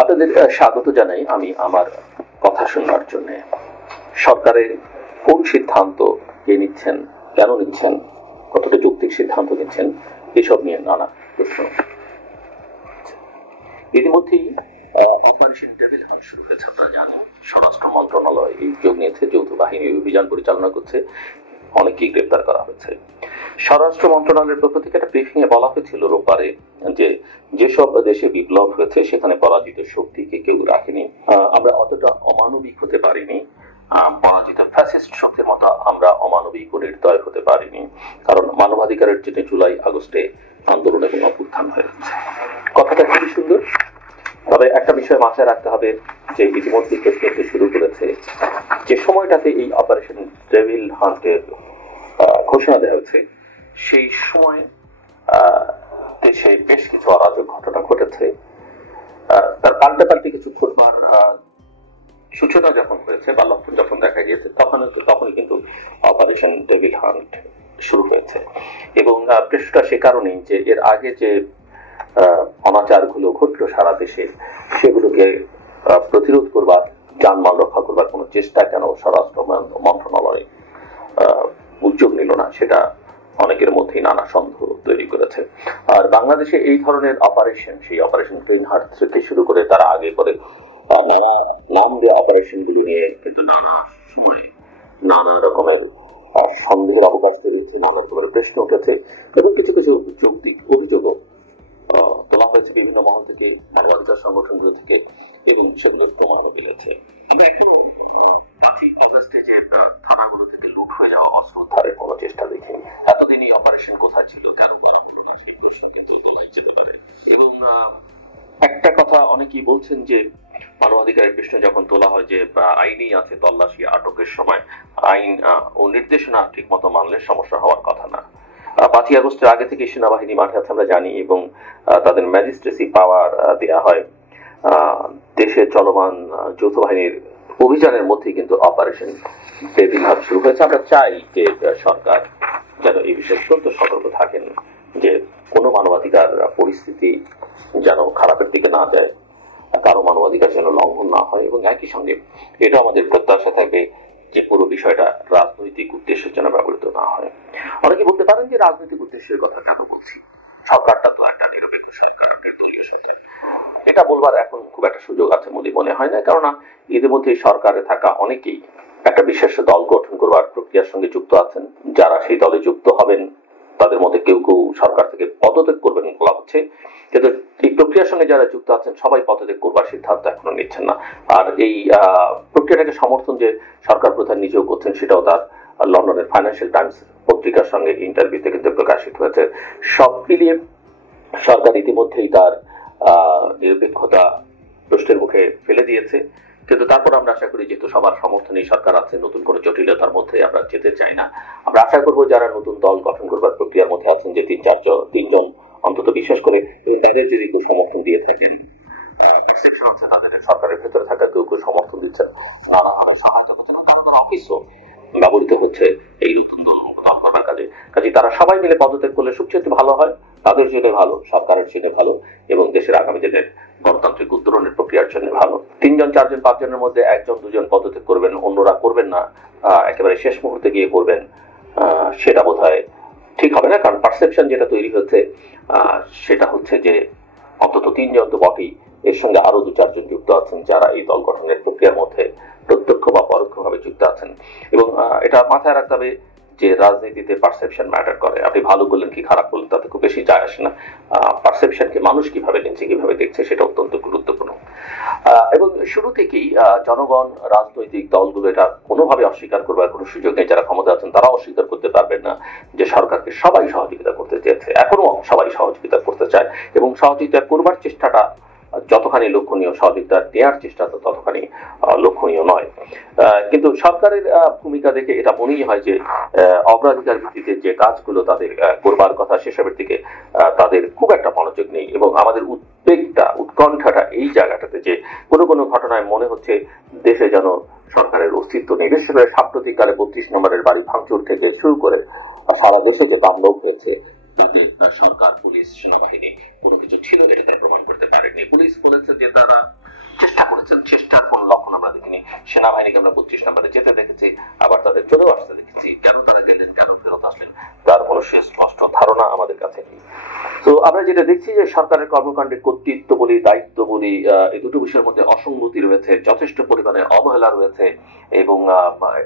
আপনাদের স্বাগত জানাই আমি আমার কথা শোনার জন্য। সরকারের কোন সিদ্ধান্ত কে নিচ্ছেন, কেন নিচ্ছেন, কতটা যৌক্তিক সিদ্ধান্ত নিচ্ছেন, এসব নিয়ে নানা প্রশ্ন। ইতিমধ্যেই অপারেশন ডেভিল হান্ট শুরু হয়েছে। আপনারা জানেন স্বরাষ্ট্র মন্ত্রণালয় এই উদ্যোগ নিয়েছে, যৌথ বাহিনী অভিযান পরিচালনা করছে, অনেকেই গ্রেপ্তার করা হয়েছে। স্বরাষ্ট্র মন্ত্রণালয়ের পক্ষ থেকে একটা ব্রিফিং এ বলা হয়েছিল রোববারে যে যেসব দেশে বিপ্লব হয়েছে সেখানে পরাজিত শক্তিকে কেউ রাখেনি। আমরা অতটা অমানবিক হতে পারিনি, পরাজিত ফ্যাসিস্ট শক্তির মতো আমরা অমানবিক ও নির্দয় হতে পারিনি, কারণ মানবাধিকারের জন্য জুলাই আগস্টে আন্দোলন এবং অভ্যুত্থান হয়েছে। কথাটা খুবই সুন্দর, তবে একটা বিষয় মাথায় রাখতে হবে যে ইতিমধ্যে কেস করতে শুরু করেছে। যে সময়টাতে এই অপারেশন ডেভিল হান্টের ঘোষণা দেওয়া হয়েছে সেই সময় দেশে বেশ কিছু অরাজক ঘটনা ঘটেছে। তার পাল্টাপাল্টি কিছু ঘটনার সূচনা যখন হয়েছে বা লক্ষণ যখন দেখা গিয়েছে তখনই কিন্তু অপারেশন ডেভিল হান্ট শুরু হয়েছে। এবং পৃষ্ঠটা সে কারণেই যে এর আগে যে অনাচারগুলো ঘটলো সারা দেশে সেগুলোকে প্রতিরোধ করবার, জানমাল রক্ষা করবার কোনো চেষ্টা কেন স্বরাষ্ট্র মন্ত্রণালয় উদ্যোগ নিল না, সেটা অনেকের মধ্যেই নানা সন্দেহ তৈরি করেছে। আর বাংলাদেশে এই ধরনের অপারেশন, সেই অপারেশন গ্রিন হার্ট থেকে শুরু করে তারা আগে করে নানা নাম দিয়ে অপারেশন গুলো নিয়ে কিন্তু নানা সময় নানা রকমের সন্দেহের অবকাশ তৈরি হচ্ছে, নানা রকমের প্রশ্ন উঠেছে এবং কিছু কিছু যৌক্তিক অভিযোগও তোলা হয়েছে বিভিন্ন মহল থেকে, মানবাধিকার সংগঠনগুলো থেকে, এবং সেগুলোর প্রমাণও মিলেছে। কিন্তু এখনো 5ই আগস্টে যে থানাগুলো থেকে লুট হয়ে যাওয়া অস্ত্র উদ্ধারের কোনো চেষ্টা দেখিনি। এতদিন এই অপারেশন কোথায় ছিল, কেন করা হলো না, সেই প্রশ্ন কিন্তু তোলাই যেতে পারে। এবং একটা কথা অনেকেই বলছেন যে মানবাধিকারের প্রশ্ন যখন তোলা হয় যে আইনই আছে তল্লাশি আটকের সময়, আইন ও নির্দেশনা ঠিক মতো মানলে সমস্যা হওয়ার কথা না। 5ই আগস্টের আগে থেকে সেনাবাহিনী মাঠে আছে আমরা জানি, এবং তাদের ম্যাজিস্ট্রেসি পাওয়ার দেওয়া হয়। দেশে চলমান যৌথ বাহিনীর অভিযানের মধ্যে কিন্তু অপারেশন ডেভিল হান্ট শুরু হয়েছে। আমরা চাই যে সরকার যেন এই বিষয়ে অত্যন্ত সতর্ক থাকেন যে কোনো মানবাধিকার পরিস্থিতি যেন খারাপের দিকে না যায়, কারো মানবাধিকার যেন লঙ্ঘন না হয়, এবং একই সঙ্গে এটা আমাদের প্রত্যাশা থাকবে যে পুরো বিষয়টা রাজনৈতিক উদ্দেশ্যের জন্য ব্যবহৃত না হয়। অনেকে বলতে পারেন যে রাজনৈতিক উদ্দেশ্যের কথা কেন বলছি, সরকারটা তো একটা নিরপেক্ষ সরকার, নির্দলীয় সরকার, এটা বলবার এখন খুব একটা সুযোগ আছে বলে মনে হয় না। কেননা ইতিমধ্যে সরকারে থাকা অনেকেই একটা বিশেষ দল গঠন করবার প্রক্রিয়ার সঙ্গে যুক্ত আছেন। যারা সেই দলে যুক্ত হবেন তাদের মধ্যে কেউ কেউ সরকার থেকে পদত্যাগ করবেন বলা হচ্ছে, কিন্তু এই প্রক্রিয়ার সঙ্গে যারা যুক্ত আছেন সবাই পদত্যাগ করবার সিদ্ধান্ত এখনো নিচ্ছেন না। আর এই প্রক্রিয়াটাকে সমর্থন যে সরকার প্রধান নিজেও করছেন সেটাও তার লন্ডনের ফাইন্যান্সিয়াল টাইমস পত্রিকার সঙ্গে ইন্টারভিউতে কিন্তু প্রকাশিত হয়েছে। সব মিলিয়ে সরকার ইতিমধ্যেই তার নিরপেক্ষতা প্রশ্নের মুখে ফেলে দিয়েছে। কিন্তু তারপর আমরা আশা করি যেহেতু সবার সমর্থনে সরকার আছে, নতুন কোনো জটিলতার মধ্যে আমরা যেতে চাই না। আমরা আশা করব যারা নতুন দল গঠন করবার প্রক্রিয়ার মধ্যে আছেন, যে তিনজন অন্তত বিশেষ করে তাদের যদি কেউ সমর্থন দিয়ে থাকেন, পারসেপশন আছে তাদের সরকারের ভেতরে থাকা কেউ কেউ সমর্থন দিচ্ছে, সহায়তা করছে না, কারণ তার অফিসও ব্যবহৃত হচ্ছে এই নতুন দল গঠনের কাজে। কাজে তারা সবাই মিলে পদত্যাগ করলে সবচেয়ে ভালো হয়, তাদের জন্য ভালো, সরকারের জন্য ভালো, এবং দেশের আগামী দিনের গণতান্ত্রিক উত্তরণের প্রক্রিয়ার জন্য ভালো। 3জন 4জন 5 জনের মধ্যে 1জন 2জন পদত্যাগ করবেন, অন্যরা করবেন না, একেবারে শেষ মুহূর্তে গিয়ে করবেন, সেটা বোধহয় ঠিক হবে না। কারণ পারসেপশন যেটা তৈরি হচ্ছে সেটা হচ্ছে যে অন্তত 3জন তো বটেই, এর সঙ্গে আরো 2-4 জন যুক্ত আছেন যারা এই দল গঠনের প্রক্রিয়ার মধ্যে প্রত্যক্ষ বা পরোক্ষভাবে যুক্ত আছেন। এবং এটা মাথায় রাখতে হবে যে রাজনীতিতে পারসেপশন ম্যাটার করে। আপনি ভালো বললেন কি খারাপ বললেন তাতে খুব বেশি যায় আসে না, পারসেপশনকে মানুষ কিভাবে নিচ্ছে, কিভাবে দেখছে, সেটা অত্যন্ত গুরুত্বপূর্ণ। এবং শুরু থেকেই জনগণ, রাজনৈতিক দলগুলো এটা কোনোভাবে অস্বীকার করবার কোনো সুযোগ নেই। যারা ক্ষমতা আছেন তারা অস্বীকার করতে পারবেন না যে সরকারকে সবাই সহযোগিতা করতে চেয়েছে, এখনো সবাই সহযোগিতা করতে চায়, এবং সহযোগিতা করবার চেষ্টাটা যতখানি লক্ষণীয়, সহযোগিতা দেওয়ার চেষ্টা তো ততখানি লক্ষণীয় নয়। কিন্তু সরকারের ভূমিকা দেখে এটা মনেই হয় যে অগ্রাধিকার ভিত্তিতে যে কাজগুলো তাদের করবার কথা সেসবের দিকে তাদের খুব একটা মনোযোগ নেই। এবং আমাদের উদ্বেগটা, উৎকণ্ঠাটা এই জায়গাটাতে যে কোনো কোনো ঘটনায় মনে হচ্ছে দেশে যেন সরকারের অস্তিত্ব নেই। বিশেষ করে সাম্প্রতিককালে 32 নম্বরের বাড়ি ভাঙচুর থেকে শুরু করে সারা দেশে যে তাণ্ডব হয়েছে তাতে সরকার, পুলিশ, সেনাবাহিনী কোনো কিছু ছিল এটা তারা প্রমাণ করতে পারেনি। পুলিশ বলেছে যে তারা চেষ্টা করেছেন, চেষ্টার কোনো লক্ষণ আমরা দেখিনি। সেনাবাহিনীকে আমরা 25 নম্বরে যেতে দেখেছি, আবার তাদের চলেও আসতে দেখেছি। কেন তারা গেলেন, কেন ফেরত আসলেন, তার কোনো সুস্পষ্ট ধারণা আমাদের কাছে নেই। তো আমরা যেটা দেখছি যে সরকারের কর্মকাণ্ডে কর্তৃত্ব বলি, দায়িত্ব বলি, এই দুটো বিষয়ের মধ্যে অসঙ্গতি রয়েছে, যথেষ্ট পরিমাণে অবহেলা রয়েছে, এবং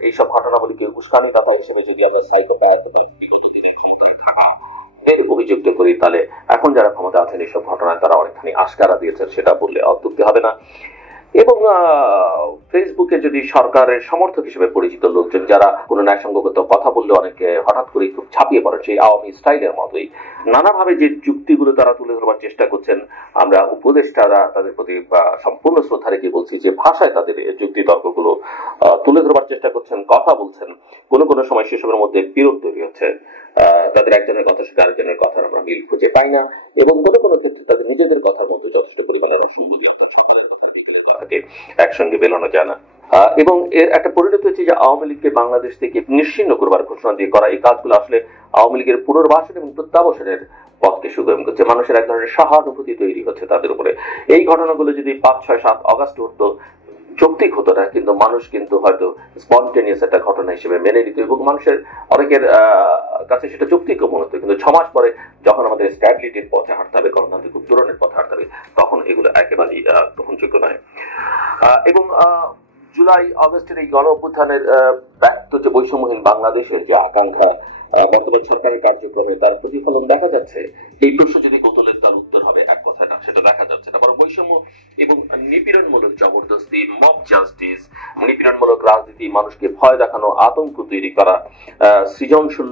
এইসব ঘটনাবলীকে উস্কানি কথা হিসেবে যদি আমরা সাইকোপ্যাথ বিগত দিনে ক্ষমতায় থাকা অভিযুক্ত করি, তাহলে এখন যারা ক্ষমতা আছেন এইসব ঘটনায় তারা অনেকখানি আশকারা দিয়েছেন, সেটা বললে অত্যুক্তি হবে না। এবং ফেসবুকে যদি সরকারের সমর্থক হিসেবে পরিচিত লোকজন যারা কোনো ন্যায়সঙ্গত কথা বললে অনেকে হঠাৎ করে খুব ছাপিয়ে পড়ে, সেই আওয়ামী স্টাইলের মতোই নানাভাবে যে যুক্তিগুলো তারা তুলে ধরবার চেষ্টা করছেন, আমরা উপদেষ্টারা তাদের প্রতি সম্পূর্ণ শ্রদ্ধা রেখে বলছি যে ভাষায় তাদের যুক্তি তর্কগুলো তুলে ধরবার চেষ্টা করছেন, কথা বলছেন, কোনো কোনো সময় সেসবের মধ্যে বিরোধ তৈরি হচ্ছে, তাদের একজনের কথা সাথে আরেকজনের কথার আমরা মিল খুঁজে পাই না, এবং কোনো কোনো ক্ষেত্রে তাদের নিজেদের কথার মধ্যে যথেষ্ট পরিমাণে অসঙ্গতি, অর্থাৎ সকালের কথা বিকেলের কথাকে একসঙ্গে মেলানো যায় না। এবং এর একটা পরিণতি হচ্ছে যে আওয়ামী লীগকে বাংলাদেশ থেকে নিশ্চিহ্ন করবার ঘোষণা দিয়ে করা এই কাজগুলো আসলে আওয়ামী লীগের পুনর্বাসন এবং প্রত্যাবাসনের পথকে সুগম করছে। মানুষের এক ধরনের সহানুভূতি তৈরি হচ্ছে তাদের উপরে। এই ঘটনাগুলো যদি 5, 6, 7 অগাস্ট হতো, যৌক্তিক হতো না, কিন্তু মানুষ কিন্তু হয়তো স্পন্টেনিয়াস একটা ঘটনা হিসেবে মেনে নিত, এবং মানুষের অনেকের কাছে সেটা যৌক্তিক মনে হতো। কিন্তু 6 মাস পরে যখন আমাদের স্ট্যাবিলিটির পথে হাঁটতে হবে, গণতান্ত্রিক উত্তরণের পথে হাঁটতে হবে, তখন এগুলো একেবারেই গ্রহণযোগ্য নয়। এবং জুলাই আগস্টের এই গণ অভ্যুত্থানের ব্যক্ত যে বৈষম্যহীন বাংলাদেশের যে আকাঙ্ক্ষা বর্তমান সরকারের কার্যক্রমে তার প্রতিফলন দেখা যাচ্ছে। এই প্রশ্ন যদি কোতলের তার উত্তর হবে এক কথায় না, সেটা দেখা যাচ্ছে না, বরং বৈষম্য এবং নিপীড়নমূলক জবরদস্তি, মব জাস্টিস, নিপীড়নমূলক রাজনীতি, মানুষকে ভয় দেখানো, আতঙ্ক তৈরি করা, সৃজনশীল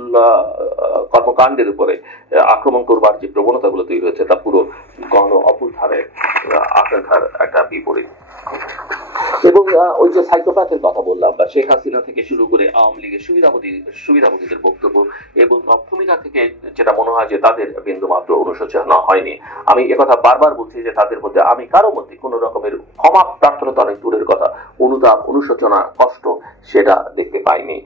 কর্মকাণ্ডের উপরে আক্রমণ করবার যে প্রবণতাগুলো তৈরি হয়েছে, তা পুরো গণ অভ্যুত্থানের আকাঙ্ক্ষার একটা বিপরীত। এবং ওই যে সাইকোপ্যাথের কথা বললাম, বা শেখ হাসিনা থেকে শুরু করে আওয়ামী লীগের সুবিধাভোগীদের বক্তব্য এবং ভূমিকা থেকে যেটা মনে হয় যে তাদের বিন্দু মাত্র অনুশোচনা হয়নি। আমি একথা বারবার বলছি যে তাদের মধ্যে আমি কারো মধ্যে কোনো রকমের ক্ষমা প্রার্থনা তো অনেক দূরের কথা, অনুতাপ, অনুশোচনা, কষ্ট সেটা দেখতে পাইনি।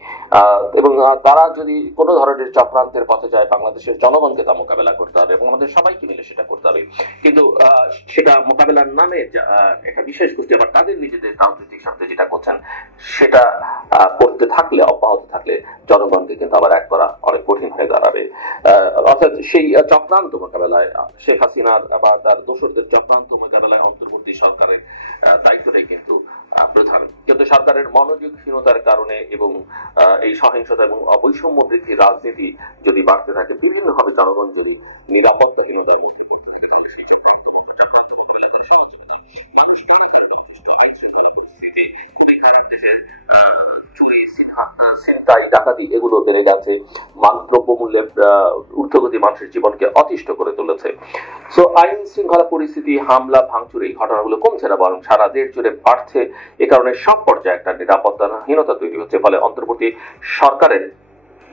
এবং তারা যদি কোনো ধরনের চক্রান্তের পথে যায়, বাংলাদেশের জনগণকে তা মোকাবেলা করতে হবে এবং আমাদের সবাইকে মিলে সেটা করতে হবে। কিন্তু সেটা মোকাবেলার নামে একটা বিশেষ গোষ্ঠী আবার তাদের নিজেদের রাজনৈতিক স্বার্থে যেটা করছেন, সেটা করতে থাকলে, অব্যাহত থাকলে জনগণকে কিন্তু আবার এক করা অনেক কঠিন হয়ে দাঁড়াবে। অর্থাৎ সেই চক্রান্ত মোকাবেলায়, শেখ হাসিনার বা তার দোসরদের চক্রান্ত মোকাবেলায় অন্তর্বর্তী সরকারের দায়িত্বটাই কিন্তু প্রধান। কিন্তু সরকারের মনোযোগহীনতার কারণে এবং এই সহিংসতা এবং অবৈষম্য বৃদ্ধির রাজনীতি যদি বাড়তে থাকে, বিভিন্নভাবে জনগণ যদি নিরাপত্তাহীনতার মধ্যে পড়তে থাকে, তাহলে সেই চক্রান্ত মোকাবেলা করা সহজ হবে না। মানুষ নানা কারণে অতিষ্ঠ, আইন শৃঙ্খলা পরিস্থিতি খুবই খারাপ, দেশের চুরি, ছিনতাই, ডাকাতি এগুলো বেড়ে গেছে, দ্রব্যমূল্যের ঊর্ধ্বগতি মানুষের জীবনকে অতিষ্ঠ করে তুলেছে। সো আইন শৃঙ্খলা পরিস্থিতি, হামলা, ভাঙচুর এই ঘটনাগুলো কমছে না, বরং সারা দেশ জুড়ে বাড়ছে। এ কারণে সব পর্যায়ে একটা নিরাপত্তাহীনতা তৈরি হচ্ছে, ফলে অন্তর্বর্তী সরকারের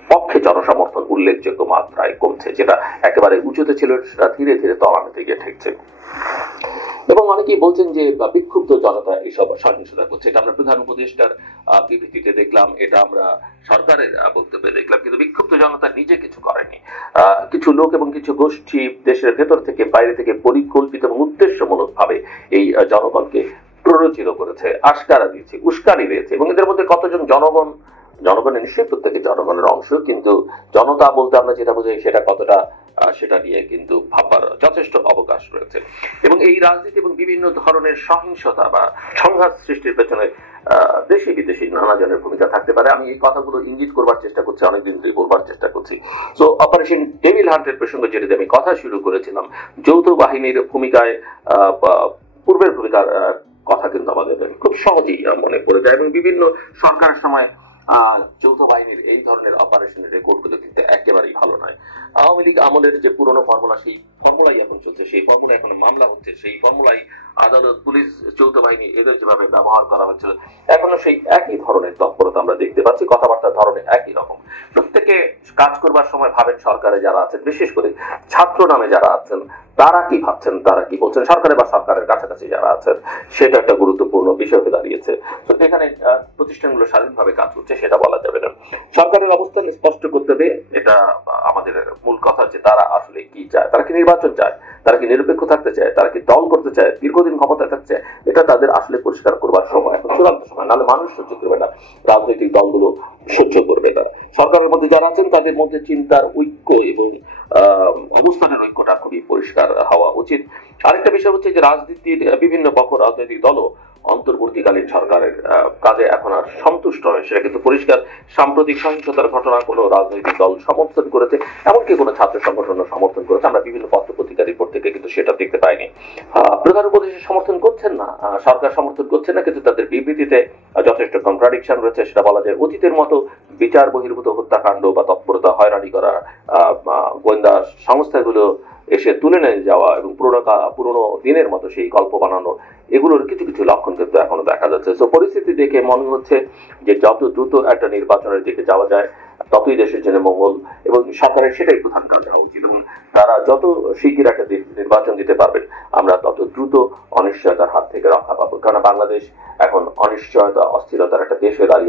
পক্ষে জনসমর্থন উল্লেখযোগ্য মাত্রায় কমছে, যেটা একেবারে উঁচুতে ছিল ধীরে ধীরে তলানিতে গিয়ে ঠেকছে। এবং অনেকেই বলছেন যে বিক্ষুব্ধ জনতা এইসব সহিংসতা করছে। এটা আমরা প্রধান উপদেষ্টার বিবৃতিতে দেখলাম, এটা আমরা সরকারের বক্তব্যে দেখলাম, কিন্তু বিক্ষুব্ধ জনতা নিজে কিছু করেনি। কিছু লোক এবং কিছু গোষ্ঠী দেশের ভেতর থেকে বাইরে থেকে পরিকল্পিত এবং উদ্দেশ্যমূলক ভাবে এই জনগণকে প্ররোচিত করেছে, আশকারা দিয়েছে, উস্কানি দিয়েছে। এবং এদের মধ্যে কতজন জনগণের নিশ্চয়ই প্রত্যেকে জনগণের অংশ, কিন্তু জনতা বলতে আমরা যেটা বোঝাই সেটা কতটা, সেটা নিয়ে কিন্তু ভাববার যথেষ্ট অবকাশ রয়েছে। এবং এই রাজনীতি এবং বিভিন্ন ধরনের সহিংসতা বা সংঘাত সৃষ্টির পেছনে দেশি বিদেশি নানা জনের ভূমিকা থাকতে পারে। আমি এই কথাগুলো ইঙ্গিত করবার চেষ্টা করছি, অনেকদিন ধরে বলবার চেষ্টা করছি। সো অপারেশন ডেভিল হান্টের প্রসঙ্গে যেটাতে আমি কথা শুরু করেছিলাম, যৌথ বাহিনীর ভূমিকায় পূর্বের ভূমিকার কথা কিন্তু আমাদের খুব সহজেই মনে পড়ে যায়, এবং বিভিন্ন সরকারের সময় যৌথ বাহিনীর এই ধরনের অপারেশনের রেকর্ডগুলো কিন্তু একেবারেই ভালো নয়। আওয়ামী লীগ আমলের যে পুরনো ফর্মুলা, সেই ফর্মুলাই এখন চলছে, সেই ফর্মুলা এখন মামলা হচ্ছে, সেই ফর্মুলাই আদালত, পুলিশ, যৌথ বাহিনী এদের যেভাবে ব্যবহার করা হচ্ছিল, এখনো সেই একই ধরনের তৎপরতা আমরা দেখতে পাচ্ছি, কথাবার্তার ধরনে একই রকম। প্রত্যেকে কাজ করবার সময় ভাবেন সরকারে যারা আছেন, বিশেষ করে ছাত্র নামে যারা আছেন, তারা কি ভাবছেন, তারা কি বলছেন, সরকারে বা সরকারের কাছাকাছি যারা আছেন, সেটা একটা গুরুত্বপূর্ণ বিষয় হয়ে দাঁড়িয়েছে। তো এখানে প্রতিষ্ঠানগুলো স্বাধীনভাবে কাজ করছে, সেটা বলা যাবে না। সরকারের অবস্থান স্পষ্ট করতে হবে, এটা আমাদের মূল কথা, যে তারা আসলে কি চায়। তারা কি নির্বাচন চায়, তারা কি নিরপেক্ষ থাকতে চায়, তারা কি দল করতে চায়, দীর্ঘদিন ক্ষমতায় থাকতে চায়, এটা তাদের আসলে পরিষ্কার করবার সময় এখন, চূড়ান্ত সময়। নাহলে মানুষ সহ্য করবে না, রাজনৈতিক দলগুলো সহ্য করবে না। সরকারের মধ্যে যারা আছেন তাদের মধ্যে চিন্তার ঐক্য এবং অবস্থানের ঐক্যটা খুবই পরিষ্কার হওয়া উচিত। আরেকটা বিষয় হচ্ছে যে রাজনীতির বিভিন্ন পক্ষ, রাজনৈতিক দলও অন্তর্বর্তীকালীন সরকারের কাজে এখন আর সন্তুষ্ট নয়, সেটা কিন্তু পরিষ্কার। সাম্প্রতিক সহিংসতার ঘটনা কোনো রাজনৈতিক দল সমর্থন করেছে, এমনকি কোনো ছাত্র সংগঠন সমর্থন করেছে, আমরা বিভিন্ন পত্র পত্রিকার রিপোর্ট থেকে কিন্তু সেটা দেখতে পাইনি। প্রধান উপদেষ্টা সমর্থন করছেন না, সরকার সমর্থন করছে না, কিন্তু তাদের বিবৃতিতে যথেষ্ট কন্ট্রাডিকশন রয়েছে। সেটা বলা যায় অতীতের মতো বিচার বহির্ভূত হত্যাকাণ্ড বা তৎপরতা, হয়রানি করা, গোয়েন্দা সংস্থাগুলো এসে তুলে নিয়ে যাওয়া এবং পুরোনো দিনের মতো সেই গল্প বানানো, এগুলোর কিছু কিছু লক্ষণ কিন্তু এখনো দেখা যাচ্ছে। তো পরিস্থিতি দেখে মনে হচ্ছে যে যত দ্রুত একটা নির্বাচনের দিকে যাওয়া যায় ততই দেশের জন্য মঙ্গল, এবং সরকারের সেটাই প্রধান কাজ হওয়া উচিত। এবং তারা যত শিগগির একটা নির্বাচন দিতে পারবেন, আমরা তত দ্রুত অনিশ্চয়তার হাত থেকে রক্ষা পাবো। কারণ বাংলাদেশ এখন অনিশ্চয়তা, অস্থিরতার একটা দেশ হয়ে দাঁড়িয়ে